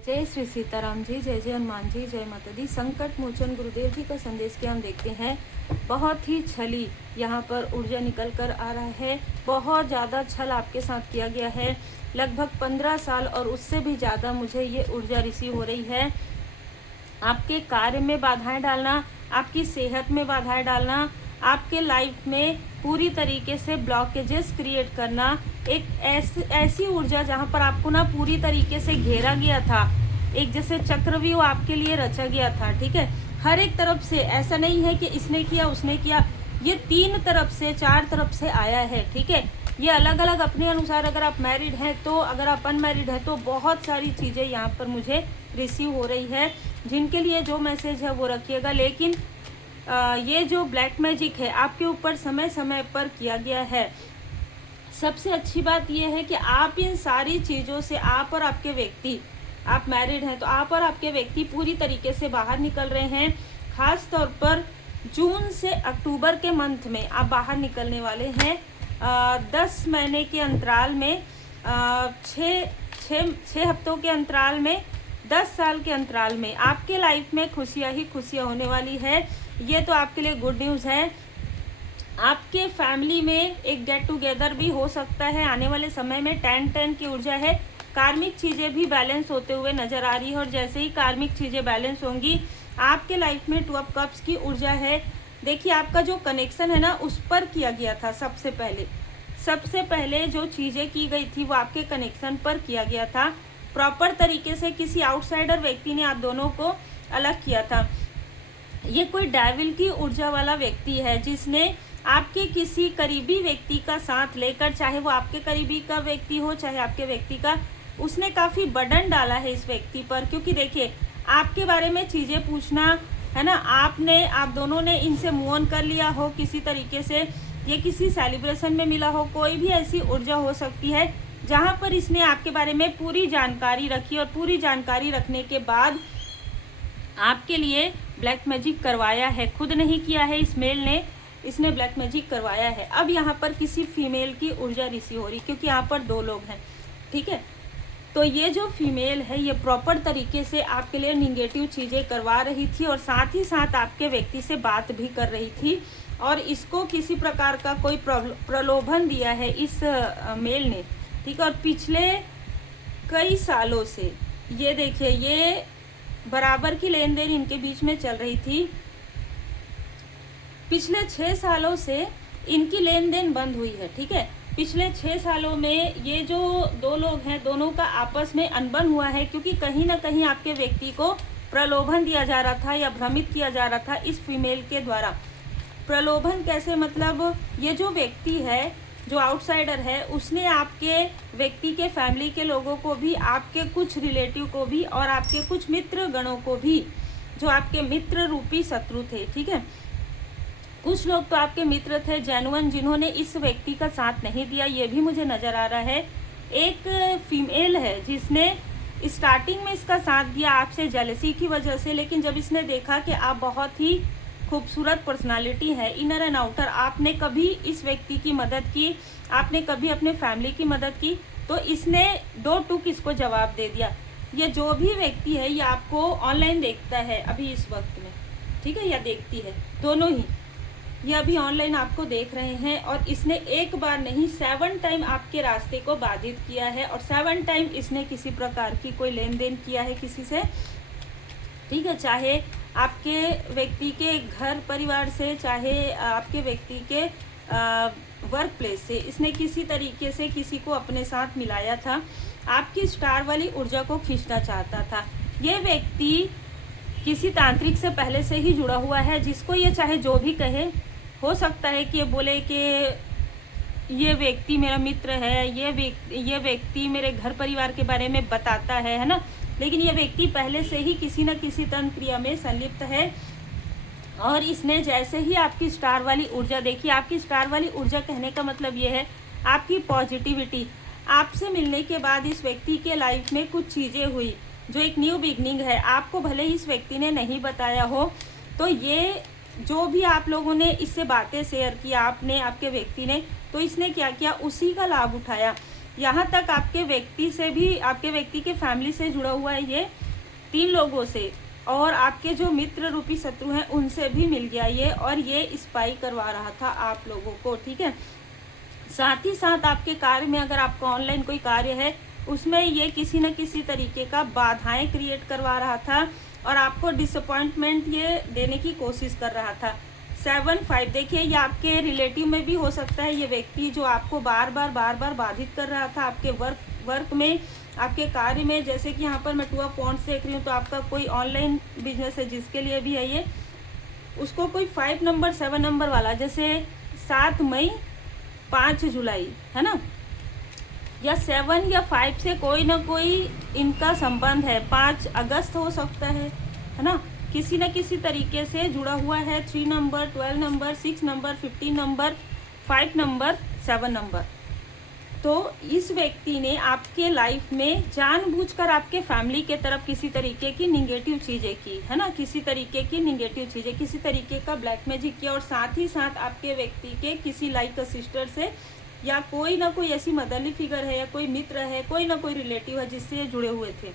जय श्री सीताराम जी, जय जय हनुमान जी, जय माता दी। संकट मोचन गुरुदेव जी का संदेश के हम देखते हैं। बहुत ही छली यहाँ पर ऊर्जा निकल कर आ रहा है। बहुत ज़्यादा छल आपके साथ किया गया है। लगभग 15 साल और उससे भी ज़्यादा मुझे ये ऊर्जा रिसीव हो रही है। आपके कार्य में बाधाएं डालना, आपकी सेहत में बाधाएं डालना, आपके लाइफ में पूरी तरीके से ब्लॉकेजेस क्रिएट करना, एक ऐसी ऊर्जा जहां पर आपको ना पूरी तरीके से घेरा गया था, एक जैसे चक्रव्यूह आपके लिए रचा गया था। ठीक है, हर एक तरफ से, ऐसा नहीं है कि इसने किया उसने किया, ये 3 तरफ से 4 तरफ से आया है। ठीक है, ये अलग अलग अपने अनुसार, अगर आप मैरिड हैं तो, अगर आप अनमैरिड हैं तो, बहुत सारी चीज़ें यहाँ पर मुझे रिसीव हो रही है। जिनके लिए जो मैसेज है वो रखिएगा। लेकिन ये जो ब्लैक मैजिक है आपके ऊपर समय समय पर किया गया है। सबसे अच्छी बात यह है कि आप इन सारी चीज़ों से, आप और आपके व्यक्ति, आप मैरिड हैं तो आप और आपके व्यक्ति पूरी तरीके से बाहर निकल रहे हैं। खास तौर पर जून से अक्टूबर के मंथ में आप बाहर निकलने वाले हैं। 10 महीने के अंतराल में, 6 हफ्तों के अंतराल में, 10 साल के अंतराल में आपके लाइफ में खुशियाँ ही खुशियाँ होने वाली है। ये तो आपके लिए गुड न्यूज़ है। आपके फैमिली में एक गेट टुगेदर भी हो सकता है आने वाले समय में। 10-10 की ऊर्जा है। कार्मिक चीज़ें भी बैलेंस होते हुए नजर आ रही है, और जैसे ही कार्मिक चीज़ें बैलेंस होंगी आपके लाइफ में 2 ऑफ कप्स की ऊर्जा है। देखिए, आपका जो कनेक्शन है ना, उस पर किया गया था। सबसे पहले जो चीज़ें की गई थी वो आपके कनेक्शन पर किया गया था। प्रॉपर तरीके से किसी आउटसाइडर व्यक्ति ने आप दोनों को अलग किया था। ये कोई डेविल की ऊर्जा वाला व्यक्ति है जिसने आपके किसी करीबी व्यक्ति का साथ लेकर, चाहे वो आपके करीबी का व्यक्ति हो चाहे आपके व्यक्ति का, उसने काफ़ी बर्डन डाला है इस व्यक्ति पर। क्योंकि देखिए, आपके बारे में चीज़ें पूछना है ना, आप दोनों ने इनसे मूव ऑन कर लिया हो किसी तरीके से, ये किसी सेलिब्रेशन में मिला हो, कोई भी ऐसी ऊर्जा हो सकती है जहाँ पर इसने आपके बारे में पूरी जानकारी रखी, और पूरी जानकारी रखने के बाद आपके लिए ब्लैक मैजिक करवाया है। खुद नहीं किया है इस मेल ने, इसने ब्लैक मैजिक करवाया है। अब यहाँ पर किसी फीमेल की ऊर्जा रिसीव हो रही, क्योंकि यहाँ पर 2 लोग हैं। ठीक है, तो ये जो फीमेल है ये प्रॉपर tariके से आपके लिए निगेटिव चीज़ें करवा रही थी, और साथ ही साथ आपके व्यक्ति से बात भी कर रही थी, और इसको किसी प्रकार का कोई प्रलोभन दिया है इस मेल ने। ठीक है, और पिछले कई सालों से ये देखिए, ये बराबर की लेन देन इनके बीच में चल रही थी। पिछले 6 सालों से इनकी लेन देन बंद हुई है। ठीक है, पिछले 6 सालों में ये जो 2 लोग हैं, दोनों का आपस में अनबन हुआ है, क्योंकि कहीं ना कहीं आपके व्यक्ति को प्रलोभन दिया जा रहा था या भ्रमित किया जा रहा था इस फीमेल के द्वारा। प्रलोभन कैसे, मतलब ये जो व्यक्ति है, जो आउटसाइडर है, उसने आपके व्यक्ति के फैमिली के लोगों को भी, आपके कुछ रिलेटिव को भी, और आपके कुछ मित्र गणों को भी, जो आपके मित्र रूपी शत्रु थे। ठीक है, कुछ लोग तो आपके मित्र थे जेन्युइन, जिन्होंने इस व्यक्ति का साथ नहीं दिया, ये भी मुझे नज़र आ रहा है। एक फीमेल है जिसने स्टार्टिंग में इसका साथ दिया आपसे जेलसी की वजह से, लेकिन जब इसने देखा कि आप बहुत ही खूबसूरत पर्सनालिटी है, इनर एंड आउटर, आपने कभी इस व्यक्ति की मदद की, आपने कभी अपने फैमिली की मदद की, तो इसने 2 टूक इसको जवाब दे दिया। ये जो भी व्यक्ति है ये आपको ऑनलाइन देखता है अभी इस वक्त में। ठीक है, या देखती है, दोनों ही ये अभी ऑनलाइन आपको देख रहे हैं, और इसने एक बार नहीं 7 टाइम आपके रास्ते को बाधित किया है, और 7 टाइम इसने किसी प्रकार की कोई लेन देन किया है किसी से। ठीक है, चाहे आपके व्यक्ति के घर परिवार से, चाहे आपके व्यक्ति के वर्क प्लेस से, इसने किसी तरीके से किसी को अपने साथ मिलाया था, आपकी स्टार वाली ऊर्जा को खींचना चाहता था। ये व्यक्ति किसी तांत्रिक से पहले से ही जुड़ा हुआ है, जिसको ये चाहे जो भी कहे, हो सकता है कि ये बोले कि ये व्यक्ति मेरा मित्र है, ये व्यक्ति मेरे घर परिवार के बारे में बताता है ना, लेकिन ये व्यक्ति पहले से ही किसी न किसी तंत्र क्रिया में संलिप्त है। और इसने जैसे ही आपकी स्टार वाली ऊर्जा देखी, आपकी स्टार वाली ऊर्जा कहने का मतलब ये है आपकी पॉजिटिविटी। आपसे मिलने के बाद इस व्यक्ति के लाइफ में कुछ चीज़ें हुई जो एक न्यू बिगनिंग है। आपको भले ही इस व्यक्ति ने नहीं बताया हो, तो ये जो भी आप लोगों ने इससे बातें शेयर की, आपने, आपके व्यक्ति ने, तो इसने क्या किया, उसी का लाभ उठाया। यहाँ तक आपके व्यक्ति से भी, आपके व्यक्ति के फैमिली से जुड़ा हुआ है ये 3 लोगों से, और आपके जो मित्र रूपी शत्रु हैं उनसे भी मिल गया ये, और ये स्पाई करवा रहा था आप लोगों को, ठीक है। साथ ही साथ आपके कार्य में, अगर आपका ऑनलाइन कोई कार्य है उसमें ये किसी न किसी तरीके का बाधाएं क्रिएट करवा रहा था और आपको डिसअपॉइंटमेंट ये देने की कोशिश कर रहा था। 7-5 देखिए, ये आपके रिलेटिव में भी हो सकता है। ये व्यक्ति जो आपको बार बार बाधित कर रहा था आपके वर्क में, आपके कार्य में, जैसे कि यहाँ पर मैं 2 ऑफ वॉन्ड्स देख रही हूँ, तो आपका कोई ऑनलाइन बिजनेस है जिसके लिए भी है ये, उसको कोई 5 नंबर 7 नंबर वाला, जैसे 7 मई 5 जुलाई, है ना, या 7 या 5 से कोई ना कोई इनका संबंध है। 5 अगस्त हो सकता है ना, किसी न किसी तरीके से जुड़ा हुआ है। 3 number, 12 number, 6 number, 15 number, 5 number, 7 number. तो इस व्यक्ति ने आपके लाइफ में जानबूझकर आपके फैमिली के तरफ किसी तरीके की निगेटिव चीज़ें की, है ना, किसी तरीके की निगेटिव चीज़ें, किसी तरीके का ब्लैक मैजिक किया, और साथ ही साथ आपके व्यक्ति के किसी लाइक सिस्टर से, या कोई ना कोई ऐसी मदरली फिगर है, या कोई मित्र है, कोई ना कोई रिलेटिव है जिससे ये जुड़े हुए थे।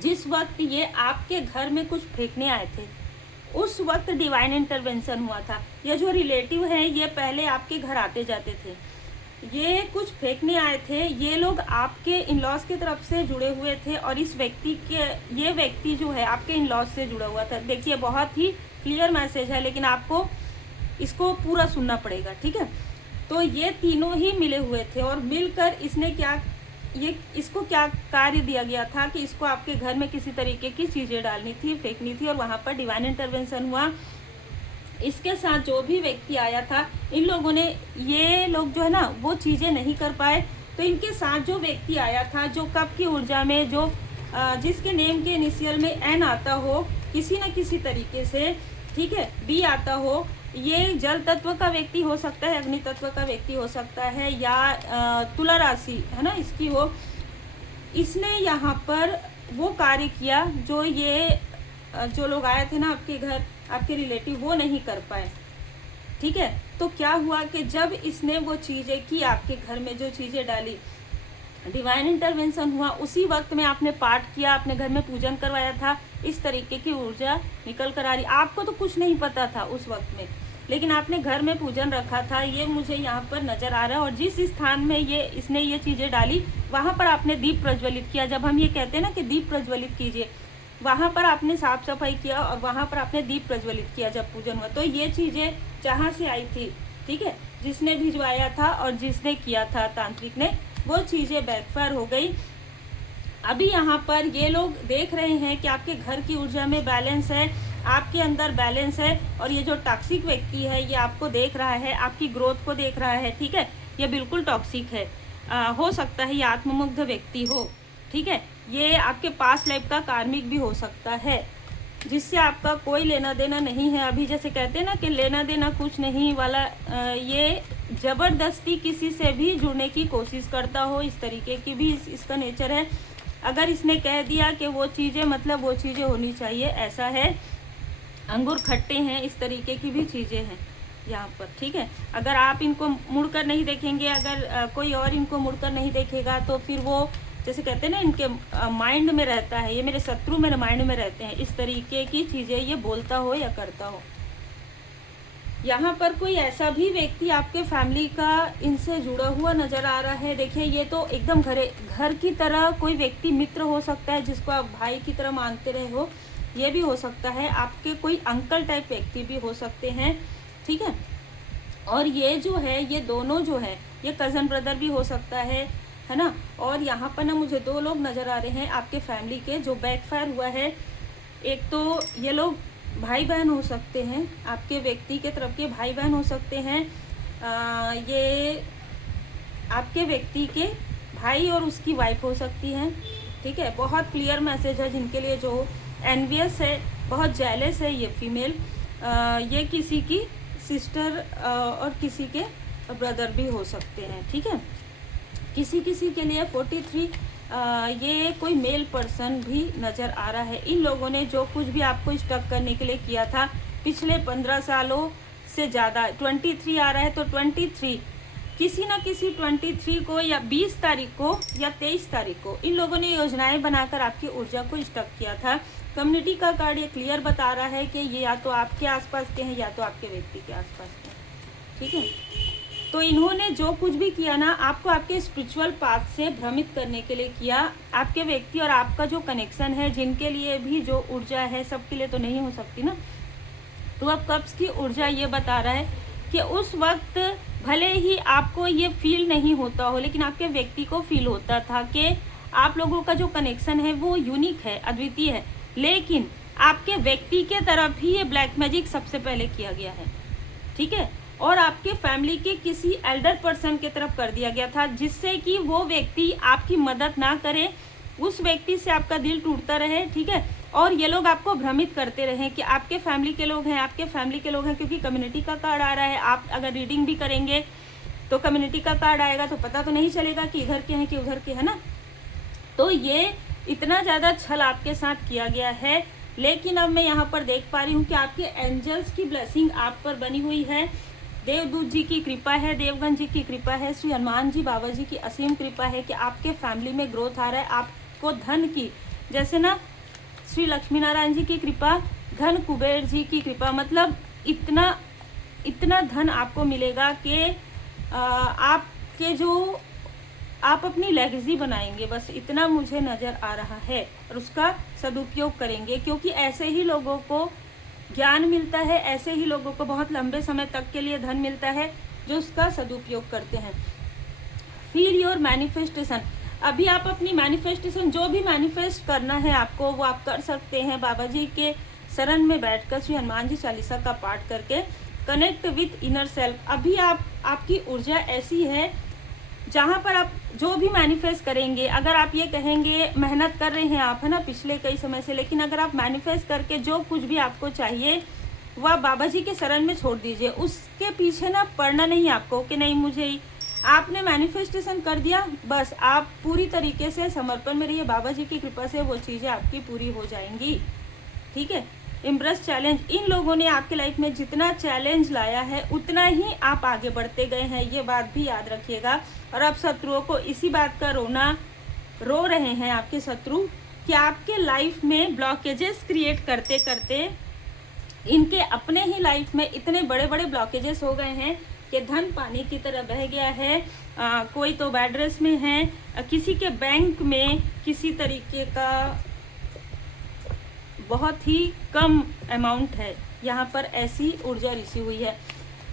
जिस वक्त ये आपके घर में कुछ फेंकने आए थे उस वक्त डिवाइन इंटरवेंशन हुआ था। ये जो रिलेटिव हैं ये पहले आपके घर आते जाते थे, ये कुछ फेंकने आए थे। ये लोग आपके इन लॉज की तरफ से जुड़े हुए थे, और इस व्यक्ति के, ये व्यक्ति जो है आपके इन लॉज से जुड़ा हुआ था। देखिए, बहुत ही क्लियर मैसेज है, लेकिन आपको इसको पूरा सुनना पड़ेगा, ठीक है। तो ये तीनों ही मिले हुए थे, और मिलकर इसने क्या, ये इसको क्या कार्य दिया गया था कि इसको आपके घर में किसी तरीके की चीज़ें डालनी थी, फेंकनी थी, और वहाँ पर डिवाइन इंटरवेंशन हुआ। इसके साथ जो भी व्यक्ति आया था, इन लोगों ने, ये लोग जो है ना वो चीज़ें नहीं कर पाए, तो इनके साथ जो व्यक्ति आया था, जो कब की ऊर्जा में, जो जिसके नेम के इनिशियल में एन आता हो किसी न किसी तरीके से, ठीक है, बी आता हो, ये जल तत्व का व्यक्ति हो सकता है, अग्नि तत्व का व्यक्ति हो सकता है, या तुला राशि, है ना, इसकी हो। इसने यहाँ पर वो कार्य किया जो ये जो लोग आए थे ना आपके घर, आपके रिलेटिव, वो नहीं कर पाए, ठीक है। तो क्या हुआ कि जब इसने वो चीज़ें की, आपके घर में जो चीज़ें डाली, डिवाइन इंटरवेंशन हुआ। उसी वक्त में आपने पाठ किया, अपने घर में पूजन करवाया था, इस तरीके की ऊर्जा निकल कर आ रही। आपको तो कुछ नहीं पता था उस वक्त में, लेकिन आपने घर में पूजन रखा था, ये मुझे यहाँ पर नज़र आ रहा है। और जिस स्थान में इसने ये चीज़ें डाली, वहाँ पर आपने दीप प्रज्वलित किया। जब हम ये कहते हैं ना कि दीप प्रज्वलित कीजिए, वहाँ पर आपने साफ सफाई किया, और वहाँ पर आपने दीप प्रज्वलित किया जब पूजन हुआ। तो ये चीज़ें जहाँ से आई थी, ठीक है, जिसने भिजवाया था और जिसने किया था तांत्रिक ने, वो चीज़ें बैकफायर हो गई। अभी यहाँ पर ये लोग देख रहे हैं कि आपके घर की ऊर्जा में बैलेंस है, आपके अंदर बैलेंस है, और ये जो टॉक्सिक व्यक्ति है ये आपको देख रहा है, आपकी ग्रोथ को देख रहा है, ठीक है। ये बिल्कुल टॉक्सिक है। हो सकता है ये आत्ममुग्ध व्यक्ति हो, ठीक है। ये आपके पास लाइफ का कार्मिक भी हो सकता है, जिससे आपका कोई लेना देना नहीं है। अभी जैसे कहते हैं ना कि लेना देना कुछ नहीं वाला, ये ज़बरदस्ती किसी से भी जुड़ने की कोशिश करता हो, इस तरीके की भी इसका नेचर है। अगर इसने कह दिया कि वो चीज़ें, मतलब वो चीज़ें होनी चाहिए, ऐसा है। अंगूर खट्टे हैं, इस तरीके की भी चीज़ें हैं यहाँ पर, ठीक है। अगर आप इनको मुड़कर नहीं देखेंगे, अगर कोई और इनको मुड़कर नहीं देखेगा, तो फिर वो, जैसे कहते हैं ना, इनके माइंड में रहता है, ये मेरे शत्रु मेरे माइंड में रहते हैं, इस तरीके की चीज़ें ये बोलता हो या करता हो। यहाँ पर कोई ऐसा भी व्यक्ति आपके फैमिली का इनसे जुड़ा हुआ नज़र आ रहा है। देखिए, ये तो एकदम घर की तरह कोई व्यक्ति, मित्र हो सकता है जिसको आप भाई की तरह मानते रहे हो, ये भी हो सकता है। आपके कोई अंकल टाइप व्यक्ति भी हो सकते हैं, ठीक है। और ये जो है, ये दोनों जो है, ये कज़न ब्रदर भी हो सकता है ना। और यहाँ पर ना मुझे 2 लोग नज़र आ रहे हैं आपके फैमिली के, जो बैकफायर हुआ है। एक तो ये लोग भाई बहन हो सकते हैं, आपके व्यक्ति के तरफ के भाई बहन हो सकते हैं। ये आपके व्यक्ति के भाई और उसकी वाइफ हो सकती हैं, ठीक है। बहुत क्लियर मैसेज है जिनके लिए, जो एनवियस है, बहुत जेलस है ये फीमेल। ये किसी की सिस्टर और किसी के ब्रदर भी हो सकते हैं, ठीक है। किसी के लिए 43 ये कोई मेल पर्सन भी नज़र आ रहा है। इन लोगों ने जो कुछ भी आपको स्टक करने के लिए किया था पिछले 15 सालों से ज़्यादा, 23 आ रहा है, तो 23 किसी ना किसी 23 को या 20 तारीख को या 23 तारीख को इन लोगों ने योजनाएं बनाकर आपकी ऊर्जा को स्टक किया था। कम्युनिटी का कार्ड ये क्लियर बता रहा है कि ये या तो आपके आसपास के हैं या तो आपके व्यक्ति के आसपास के हैं, ठीक है। तो इन्होंने जो कुछ भी किया ना, आपको आपके स्पिरिचुअल पाथ से भ्रमित करने के लिए किया। आपके व्यक्ति और आपका जो कनेक्शन है, जिनके लिए भी जो ऊर्जा है, सबके लिए तो नहीं हो सकती ना। तो अब कप्स की ऊर्जा ये बता रहा है कि उस वक्त भले ही आपको ये फील नहीं होता हो, लेकिन आपके व्यक्ति को फील होता था कि आप लोगों का जो कनेक्शन है वो यूनिक है, अद्वितीय है। लेकिन आपके व्यक्ति के तरफ ही ये ब्लैक मैजिक सबसे पहले किया गया है, ठीक है। और आपके फैमिली के किसी एल्डर पर्सन के तरफ कर दिया गया था, जिससे कि वो व्यक्ति आपकी मदद ना करे, उस व्यक्ति से आपका दिल टूटता रहे, ठीक है। और ये लोग आपको भ्रमित करते रहे कि आपके फैमिली के लोग हैं, आपके फैमिली के लोग हैं, क्योंकि कम्युनिटी का कार्ड आ रहा है। आप अगर रीडिंग भी करेंगे तो कम्युनिटी का कार्ड आएगा, तो पता तो नहीं चलेगा कि इधर के हैं कि उधर के, है ना। तो ये इतना ज़्यादा छल आपके साथ किया गया है। लेकिन अब मैं यहाँ पर देख पा रही हूँ कि आपके एंजल्स की ब्लेसिंग आप पर बनी हुई है, देवदूत जी की कृपा है, देवगन जी की कृपा है, श्री हनुमान जी बाबा जी की असीम कृपा है कि आपके फैमिली में ग्रोथ आ रहा है। आपको धन की, जैसे ना श्री लक्ष्मी नारायण जी की कृपा, धन कुबेर जी की कृपा, मतलब इतना धन आपको मिलेगा कि आपके जो आप अपनी लेगेसी बनाएंगे, बस इतना मुझे नज़र आ रहा है। और उसका सदुपयोग करेंगे, क्योंकि ऐसे ही लोगों को ज्ञान मिलता है, ऐसे ही लोगों को बहुत लंबे समय तक के लिए धन मिलता है जो उसका सदुपयोग करते हैं। Feel your manifestation. अभी आप अपनी मैनिफेस्टेशन, जो भी मैनिफेस्ट करना है आपको, वो आप कर सकते हैं बाबा जी के शरण में बैठकर, श्री हनुमान जी चालीसा का पाठ करके। Connect with inner self. अभी आपकी ऊर्जा ऐसी है जहाँ पर आप जो भी मैनिफेस्ट करेंगे, अगर आप ये कहेंगे, मेहनत कर रहे हैं आप, है ना, पिछले कई समय से, लेकिन अगर आप मैनिफेस्ट करके जो कुछ भी आपको चाहिए वह बाबा जी के शरण में छोड़ दीजिए। उसके पीछे ना पड़ना नहीं आपको कि नहीं मुझे, आपने मैनिफेस्टेशन कर दिया, बस आप पूरी तरीके से समर्पण में रहिए। बाबा जी की कृपा से वो चीज़ें आपकी पूरी हो जाएंगी, ठीक है। Impress challenge. इन लोगों ने आपके लाइफ में जितना चैलेंज लाया है उतना ही आप आगे बढ़ते गए हैं, ये बात भी याद रखिएगा। और अब शत्रुओं को इसी बात का रो रहे हैं आपके शत्रु कि आपके लाइफ में ब्लॉकेजेस क्रिएट करते करते इनके अपने ही लाइफ में इतने बड़े बड़े ब्लॉकेजेस हो गए हैं कि धन पानी की तरह बह गया है। कोई तो बेड रेस्ट में है, किसी के बैंक में किसी तरीके का बहुत ही कम अमाउंट है, यहाँ पर ऐसी ऊर्जा रिसी हुई है।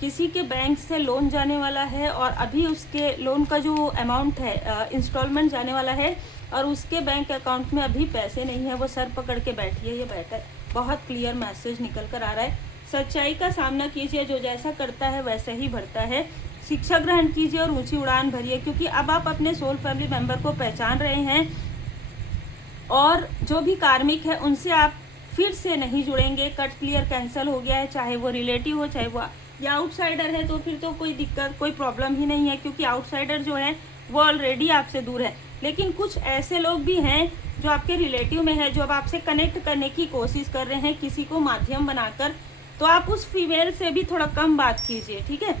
किसी के बैंक से लोन जाने वाला है और अभी उसके लोन का जो अमाउंट है, इंस्टॉलमेंट जाने वाला है, और उसके बैंक अकाउंट में अभी पैसे नहीं है, वो सर पकड़ के बैठी है, ये बैठा है। बहुत क्लियर मैसेज निकल कर आ रहा है। सच्चाई का सामना कीजिए, जो जैसा करता है वैसे ही भरता है। शिक्षा ग्रहण कीजिए और ऊंची उड़ान भरिए, क्योंकि अब आप अपने सोल फैमिली मेंबर को पहचान रहे हैं और जो भी कार्मिक है उनसे आप फिर से नहीं जुड़ेंगे। कट क्लियर कैंसिल हो गया है, चाहे वो रिलेटिव हो चाहे वो या आउटसाइडर है, तो फिर तो कोई दिक्कत कोई प्रॉब्लम ही नहीं है, क्योंकि आउटसाइडर जो है वो ऑलरेडी आपसे दूर है। लेकिन कुछ ऐसे लोग भी हैं जो आपके रिलेटिव में है, जो अब आपसे कनेक्ट करने की कोशिश कर रहे हैं किसी को माध्यम बनाकर, तो आप उस फीमेल से भी थोड़ा कम बात कीजिए, ठीक है।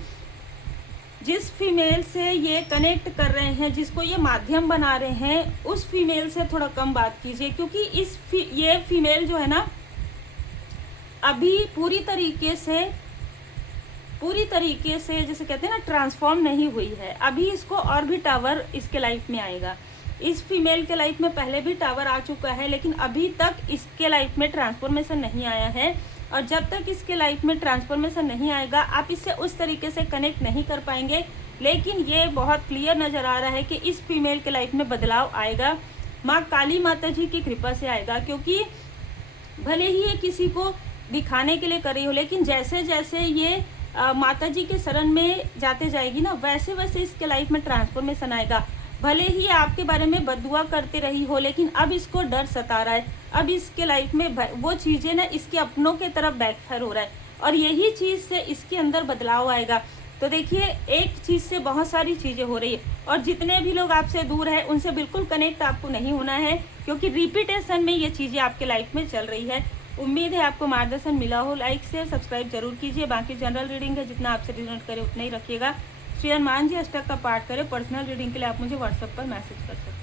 जिस फीमेल से ये कनेक्ट कर रहे हैं, जिसको ये माध्यम बना रहे हैं, उस फीमेल से थोड़ा कम बात कीजिए, क्योंकि ये फीमेल जो है ना, अभी पूरी तरीके से जैसे कहते हैं ना, ट्रांसफॉर्म नहीं हुई है। अभी इसको और भी टावर इसके लाइफ में आएगा। इस फीमेल के लाइफ में पहले भी टावर आ चुका है, लेकिन अभी तक इसके लाइफ में ट्रांसफॉर्मेशन नहीं आया है। और जब तक इसके लाइफ में ट्रांसफॉर्मेशन नहीं आएगा, आप इससे उस तरीके से कनेक्ट नहीं कर पाएंगे। लेकिन ये बहुत क्लियर नज़र आ रहा है कि इस फीमेल के लाइफ में बदलाव आएगा, माँ काली माता जी की कृपा से आएगा। क्योंकि भले ही ये किसी को दिखाने के लिए कर रही हो, लेकिन जैसे जैसे ये माता जी के शरण में जाते जाएगी ना, वैसे वैसे इसके लाइफ में ट्रांसफॉर्मेशन आएगा। भले ही आपके बारे में बददुआ करते रही हो, लेकिन अब इसको डर सता रहा है। अब इसके लाइफ में वो चीज़ें ना इसके अपनों के तरफ बैकफायर हो रहा है, और यही चीज़ से इसके अंदर बदलाव आएगा। तो देखिए, एक चीज़ से बहुत सारी चीज़ें हो रही है, और जितने भी लोग आपसे दूर हैं उनसे बिल्कुल कनेक्ट आपको नहीं होना है, क्योंकि रिपीटेशन में ये चीज़ें आपके लाइफ में चल रही है। उम्मीद है आपको मार्गदर्शन मिला हो। लाइक शेयर सब्सक्राइब जरूर कीजिए। बाकी जनरल रीडिंग है, जितना आपसे रिजोनेट करे उतना ही रखिएगा। श्री हनुमान जी अष्टक का पाठ करें। पर्सनल रीडिंग के लिए आप मुझे व्हाट्सएप पर मैसेज कर सकते हैं।